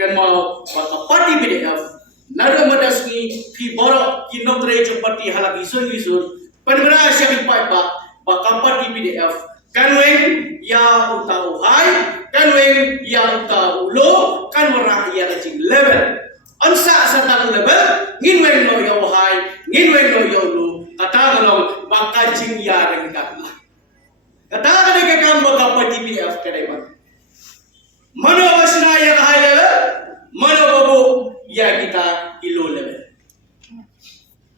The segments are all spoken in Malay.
kan mau baka party BDF nado madasni pi borok ki nomtre party halak isun panmera syabi pa baka party BDF kan weng ya utau hai kan weng ya utau lo kan warah ya kecing level ansa satang level ngin weng no yo hai ngin weng no yo lo kata galong baka jing ya reng dak kata kade ke kam baka party BDF kade ba mano wasna ya hai level mano babu ya kita ilo level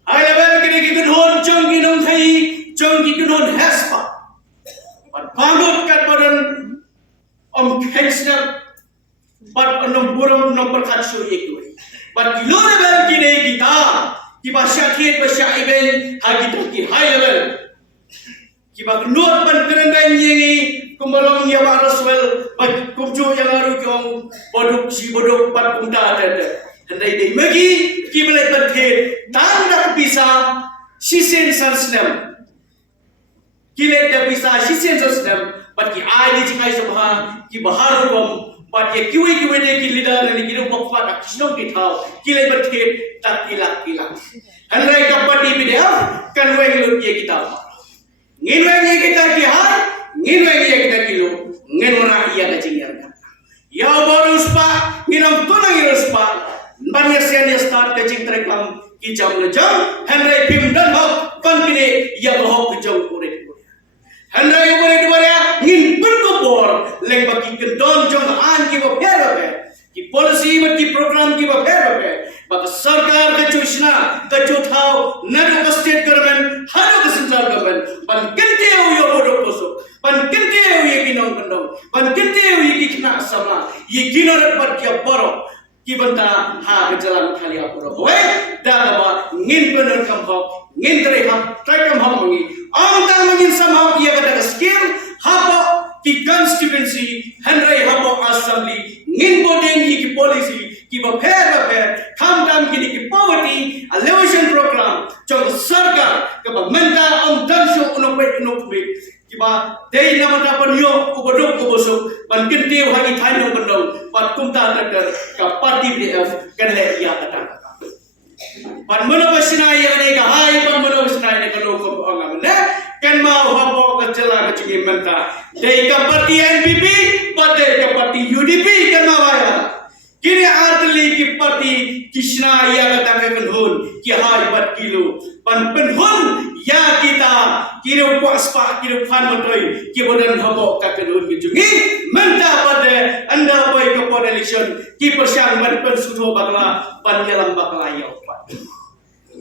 high level kini kita hon jong ginom thai jong ginom haspa pat bangut kat badan kensna pat onom buram nomor khatsu ekui pat ilo level kini kita ki basya khet basya event ha kita ki high level ki bak lot pan kerendai yengi kumbalong ya waraswel pat kumju yang aru jong boduk si boduk pat kumta ada handai dei magi ki belai pathe tanda bisa sisen sansnem ki le da bisa sisen sansnem pat ki ai di chikai sabha ki bahar rom pat ye kiwi de ki leader ni ki ro pokwa da kisnom ki thau ki le pathe tak kilak handai ka pati BDF kan weng lut ye kita ngin weng ye kita ki hai ngin weng ye kita kilo ngin ora iya ka jingyar ya borus pa nginam tunang irus pa banyak senior start kecing terekam kijam lejam Henry Pim dan hok konfine ya bohok kejauh kurit Henry kurit dua ngin berkobor leng bagi kendon jong an ki bapera ki policy berki program ki bapera bak sarkar kecusna kecutau nadu state government haro ke central government ban kente yo bodo kosok ban kente yo kinong kendong ban kente yo kikna sama ye kinor pat ya borok ki banta ha kejalan kali apura we daga ngin bener kam hok ngin tre ham try kam hok mangi am tan mangin sam hok ya kata skill hapo ki constituency Henry hapo assembly ngin boden ki policy ki bapher kam tam ki poverty alleviation program jong sarkar ke menta om dansho unopwe kiba dei namata panyo ubodok ubosok ban kente hagi thaino bandong pat kumta takar ka party BDF kanle ya kata pan mono basina ya ne ka hai pan mono basina ne ka loko angam ne kan ma hapo ka chala ka chingi menta dei ka party NPP pat dei ka party UDP kan ma waya kini artli ki party Krishna ya kata ka kanhon ki hai pat kilo pan penhon ya kita kira puas pak kira fan motoi ki bodan habo ka kedun kijungi menta pada anda boy ke pada election ki persyang ban pen sudo bakla ban yalam bakla ya pak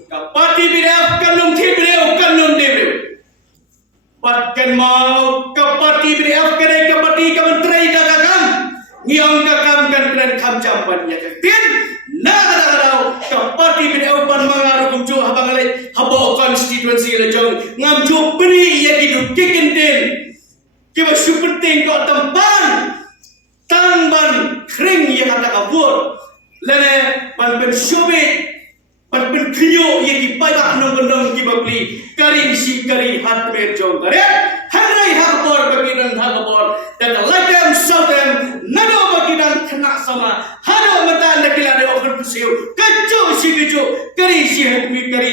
ka party BDF kanum thi BDF kanum debre pat kan mau ka party BDF kene ka party ka menteri dagang ngiong ka kam kan kren kham jamban ya tin na kadang ka party BDF ban mangaru kumju habang ale habo constituency le jong ngam jo beri ya hidup kekenten kiba syupenting ko tampan tangban kring ya kata kabur lene ban ben shobe ban ben kinyo ya ki pai ba nong kiba beli kari isi kari hat me jong kare hanai hakbor bagi dan hakbor dan lagam sautem nado bagi dan kena sama hado mata nakila de offer kusiu kacu si keju kari si hat me kare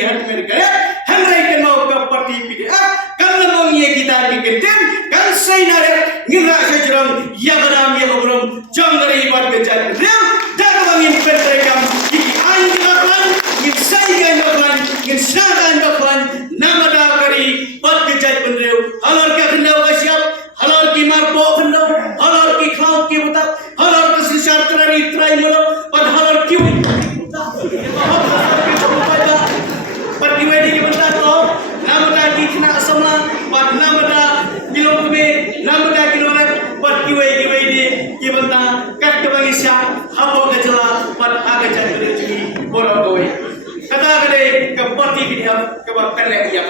hanai kan mau ke parti BDF kan lemong ye kita diketen kan sainare ngira sajrong ya gadam ya obrom jong dari ibat kejar real dan mangin pertekam ki anjatan ki saigan doklan ki sadan doklan namada kari bat kejar pendreu halor ka kendau ka siap halor ki marbo kendau halor ki klau ki buta halor ka sisar trari trai mulo pad halor ki buta pad ki wedi ki buta to namada ki kena sama pad namada kilome namada kilome pad ki wedi ki buta kat ke bangisa habo ka jela pad aga jatuh jadi borok kowe kata kade ke parti BDF ke bakal ya